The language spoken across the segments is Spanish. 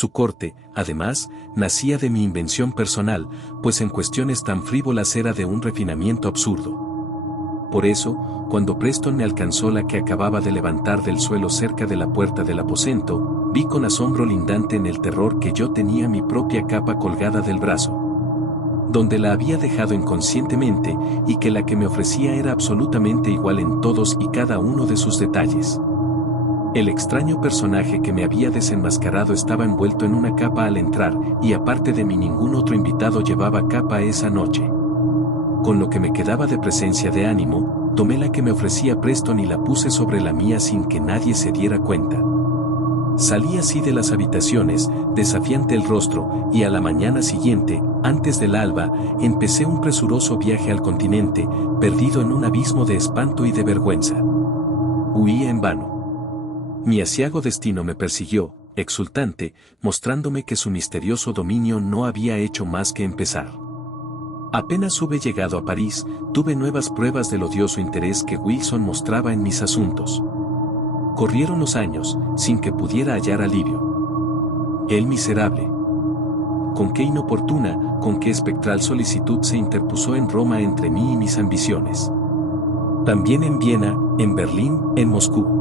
Su corte, además, nacía de mi invención personal, pues en cuestiones tan frívolas era de un refinamiento absurdo. Por eso, cuando Preston me alcanzó la que acababa de levantar del suelo cerca de la puerta del aposento, vi con asombro lindante en el terror que yo tenía mi propia capa colgada del brazo, donde la había dejado inconscientemente, y que la que me ofrecía era absolutamente igual en todos y cada uno de sus detalles. El extraño personaje que me había desenmascarado estaba envuelto en una capa al entrar, y aparte de mí ningún otro invitado llevaba capa esa noche. Con lo que me quedaba de presencia de ánimo, tomé la que me ofrecía Preston y la puse sobre la mía sin que nadie se diera cuenta. Salí así de las habitaciones, desafiante el rostro, y a la mañana siguiente, antes del alba, empecé un presuroso viaje al continente, perdido en un abismo de espanto y de vergüenza. Huía en vano. Mi aciago destino me persiguió, exultante, mostrándome que su misterioso dominio no había hecho más que empezar. Apenas hube llegado a París, tuve nuevas pruebas del odioso interés que Wilson mostraba en mis asuntos. Corrieron los años, sin que pudiera hallar alivio. El miserable. Con qué inoportuna, con qué espectral solicitud se interpuso en Roma entre mí y mis ambiciones. También en Viena, en Berlín, en Moscú.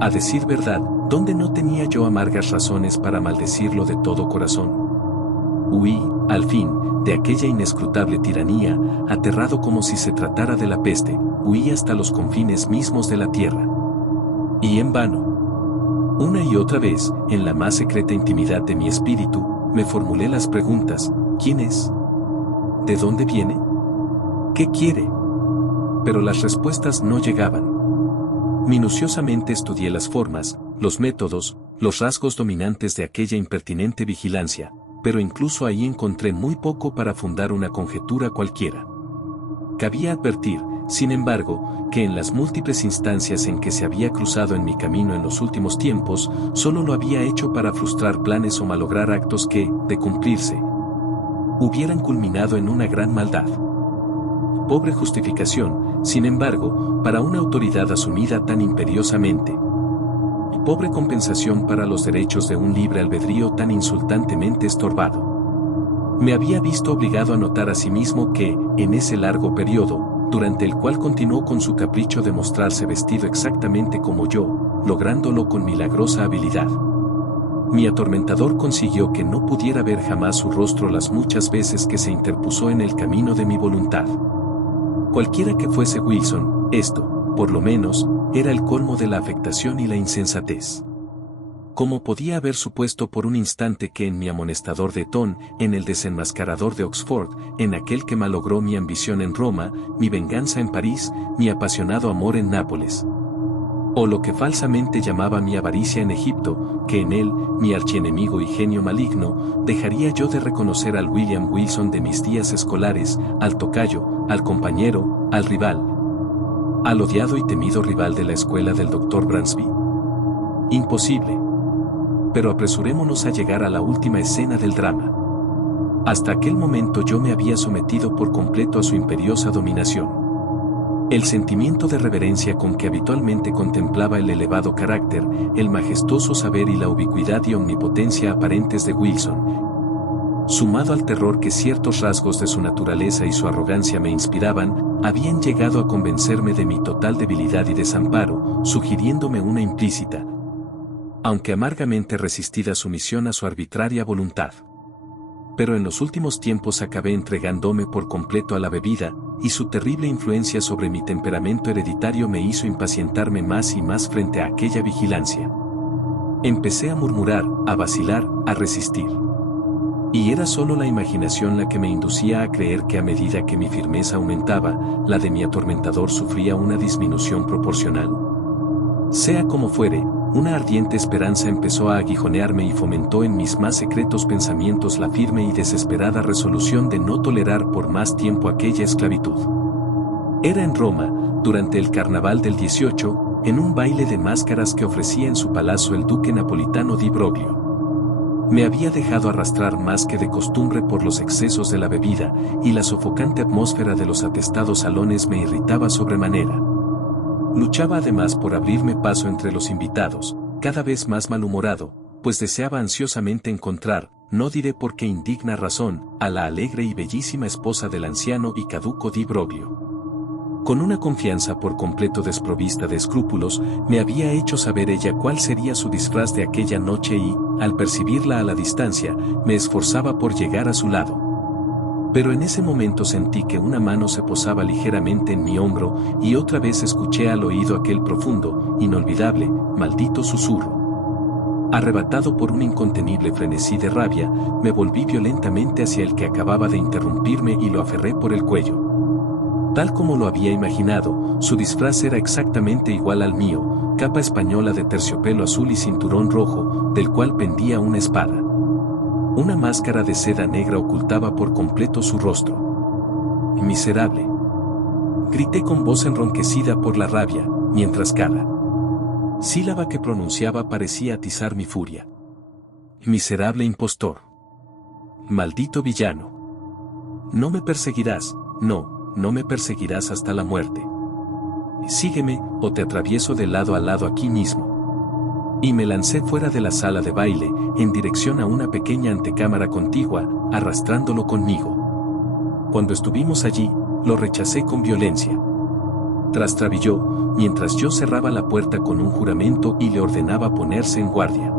A decir verdad, ¿dónde no tenía yo amargas razones para maldecirlo de todo corazón? Huí, al fin, de aquella inescrutable tiranía, aterrado como si se tratara de la peste, huí hasta los confines mismos de la tierra. Y en vano. Una y otra vez, en la más secreta intimidad de mi espíritu, me formulé las preguntas: ¿quién es? ¿De dónde viene? ¿Qué quiere? Pero las respuestas no llegaban. Minuciosamente estudié las formas, los métodos, los rasgos dominantes de aquella impertinente vigilancia, pero incluso ahí encontré muy poco para fundar una conjetura cualquiera. Cabía advertir, sin embargo, que en las múltiples instancias en que se había cruzado en mi camino en los últimos tiempos, solo lo había hecho para frustrar planes o malograr actos que, de cumplirse, hubieran culminado en una gran maldad. Pobre justificación, sin embargo, para una autoridad asumida tan imperiosamente. Pobre compensación para los derechos de un libre albedrío tan insultantemente estorbado. Me había visto obligado a notar asimismo que, en ese largo periodo, durante el cual continuó con su capricho de mostrarse vestido exactamente como yo, lográndolo con milagrosa habilidad, mi atormentador consiguió que no pudiera ver jamás su rostro las muchas veces que se interpuso en el camino de mi voluntad. Cualquiera que fuese Wilson, esto, por lo menos, era el colmo de la afectación y la insensatez. Como podía haber supuesto por un instante que en mi amonestador de Eton, en el desenmascarador de Oxford, en aquel que malogró mi ambición en Roma, mi venganza en París, mi apasionado amor en Nápoles, o lo que falsamente llamaba mi avaricia en Egipto, que en él, mi archienemigo y genio maligno, dejaría yo de reconocer al William Wilson de mis días escolares, al tocayo, al compañero, al rival, al odiado y temido rival de la escuela del Dr. Bransby? Imposible. Pero apresurémonos a llegar a la última escena del drama. Hasta aquel momento yo me había sometido por completo a su imperiosa dominación. El sentimiento de reverencia con que habitualmente contemplaba el elevado carácter, el majestuoso saber y la ubicuidad y omnipotencia aparentes de Wilson, sumado al terror que ciertos rasgos de su naturaleza y su arrogancia me inspiraban, habían llegado a convencerme de mi total debilidad y desamparo, sugiriéndome una implícita, aunque amargamente resistida sumisión a su arbitraria voluntad. Pero en los últimos tiempos acabé entregándome por completo a la bebida, y su terrible influencia sobre mi temperamento hereditario me hizo impacientarme más y más frente a aquella vigilancia. Empecé a murmurar, a vacilar, a resistir. Y era solo la imaginación la que me inducía a creer que a medida que mi firmeza aumentaba, la de mi atormentador sufría una disminución proporcional. Sea como fuere, una ardiente esperanza empezó a aguijonearme y fomentó en mis más secretos pensamientos la firme y desesperada resolución de no tolerar por más tiempo aquella esclavitud. Era en Roma, durante el carnaval del 18, en un baile de máscaras que ofrecía en su palacio el duque napolitano di Broglio. Me había dejado arrastrar más que de costumbre por los excesos de la bebida, y la sofocante atmósfera de los atestados salones me irritaba sobremanera. Luchaba además por abrirme paso entre los invitados, cada vez más malhumorado, pues deseaba ansiosamente encontrar, no diré por qué indigna razón, a la alegre y bellísima esposa del anciano y caduco Di Broglio. Con una confianza por completo desprovista de escrúpulos, me había hecho saber ella cuál sería su disfraz de aquella noche y, al percibirla a la distancia, me esforzaba por llegar a su lado. Pero en ese momento sentí que una mano se posaba ligeramente en mi hombro y otra vez escuché al oído aquel profundo, inolvidable, maldito susurro. Arrebatado por un incontenible frenesí de rabia, me volví violentamente hacia el que acababa de interrumpirme y lo aferré por el cuello. Tal como lo había imaginado, su disfraz era exactamente igual al mío, capa española de terciopelo azul y cinturón rojo, del cual pendía una espada. Una máscara de seda negra ocultaba por completo su rostro. ¡Miserable!, grité con voz enronquecida por la rabia, mientras cada sílaba que pronunciaba parecía atizar mi furia. ¡Miserable impostor! ¡Maldito villano! No me perseguirás, no me perseguirás hasta la muerte. Sígueme, o te atravieso de lado a lado aquí mismo. Y me lancé fuera de la sala de baile, en dirección a una pequeña antecámara contigua, arrastrándolo conmigo. Cuando estuvimos allí, lo rechacé con violencia. Trastabilló, mientras yo cerraba la puerta con un juramento y le ordenaba ponerse en guardia.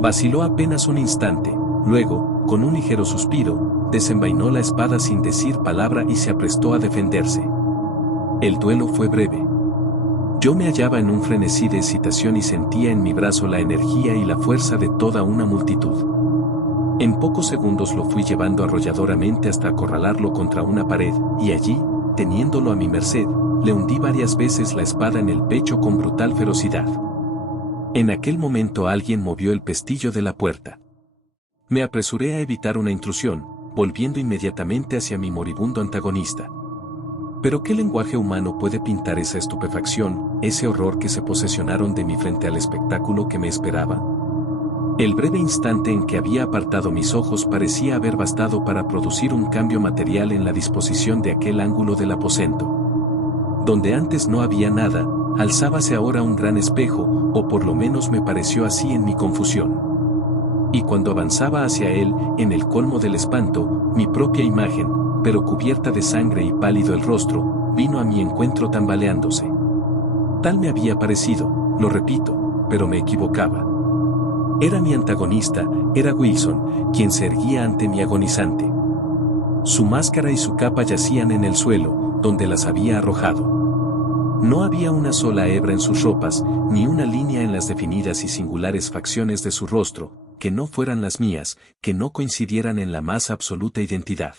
Vaciló apenas un instante, luego, con un ligero suspiro, desenvainó la espada sin decir palabra y se aprestó a defenderse. El duelo fue breve. Yo me hallaba en un frenesí de excitación y sentía en mi brazo la energía y la fuerza de toda una multitud. En pocos segundos lo fui llevando arrolladoramente hasta acorralarlo contra una pared, y allí, teniéndolo a mi merced, le hundí varias veces la espada en el pecho con brutal ferocidad. En aquel momento alguien movió el pestillo de la puerta. Me apresuré a evitar una intrusión, volviendo inmediatamente hacia mi moribundo antagonista. Pero ¿qué lenguaje humano puede pintar esa estupefacción, ese horror que se posesionaron de mí frente al espectáculo que me esperaba? El breve instante en que había apartado mis ojos parecía haber bastado para producir un cambio material en la disposición de aquel ángulo del aposento. Donde antes no había nada, alzábase ahora un gran espejo, o por lo menos me pareció así en mi confusión. Y cuando avanzaba hacia él, en el colmo del espanto, mi propia imagen, pero cubierta de sangre y pálido el rostro, vino a mi encuentro tambaleándose. Tal me había parecido, lo repito, pero me equivocaba. Era mi antagonista, era Wilson, quien se erguía ante mi agonizante. Su máscara y su capa yacían en el suelo, donde las había arrojado. No había una sola hebra en sus ropas, ni una línea en las definidas y singulares facciones de su rostro, que no fueran las mías, que no coincidieran en la más absoluta identidad.